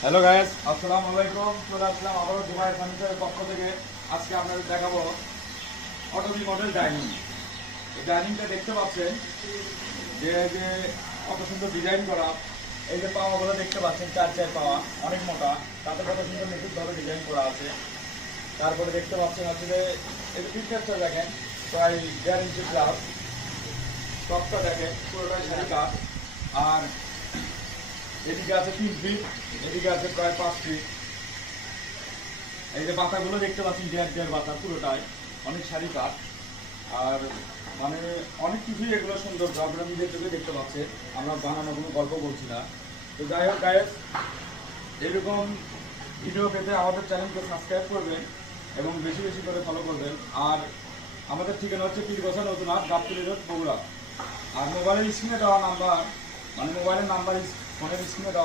Hello guys, আসসালামু আলাইকুম। চলে আসলাম আবারও দুবাই ফার্নিচারের পক্ষ থেকে। আজকে আপনাদের দেখাবো অটোবি মডেল ডাইনিং। এই ডাইনিংটা দেখতে পাচ্ছেন যে কত সুন্দর ডিজাইন করা। এই যে পাওয়াগুলো দেখতে পাচ্ছেন, চার চার পাওয়া, অনেক মোটা, তাতে কত সুন্দর নিখুঁতভাবে ডিজাইন করা আছে। তারপরে দেখতে পাচ্ছেন আসলে এই যে ফিটনেসটা দেখেন, প্রায় 1.5 ইঞ্চি প্লাস। টপটা দেখেন পুরোটাই শাড়ি কাঠ। আর এদিকে আছে 3 ফিট, এদিকে আছে প্রায় 5 ফিট। এই যে বাতাগুলো দেখতে পাচ্ছেন, দেড় দেড় বাতা, পুরোটাই অনেক শাড়ি কাঠ। আর মানে অনেক কিছুই এগুলো সুন্দর, আপনারা নিজের চোখে দেখতে পাচ্ছেন, আমরা বানানো কোনো গল্প বলছি না। তো যাই হোক গাইস, এরকম ভিডিও পেতে আমাদের চ্যানেলকে সাবস্ক্রাইব করবেন এবং বেশি বেশি করে ফলো করবেন। আর আমাদের ঠিকানা হচ্ছে পীরগোছা নতুন হাট, গাবতলী রোড, বগুড়া। আর মোবাইলের স্ক্রিনে দেওয়া নাম্বার, মানে মোবাইলের নাম্বার ফোনের স্ক্রিনে দেওয়া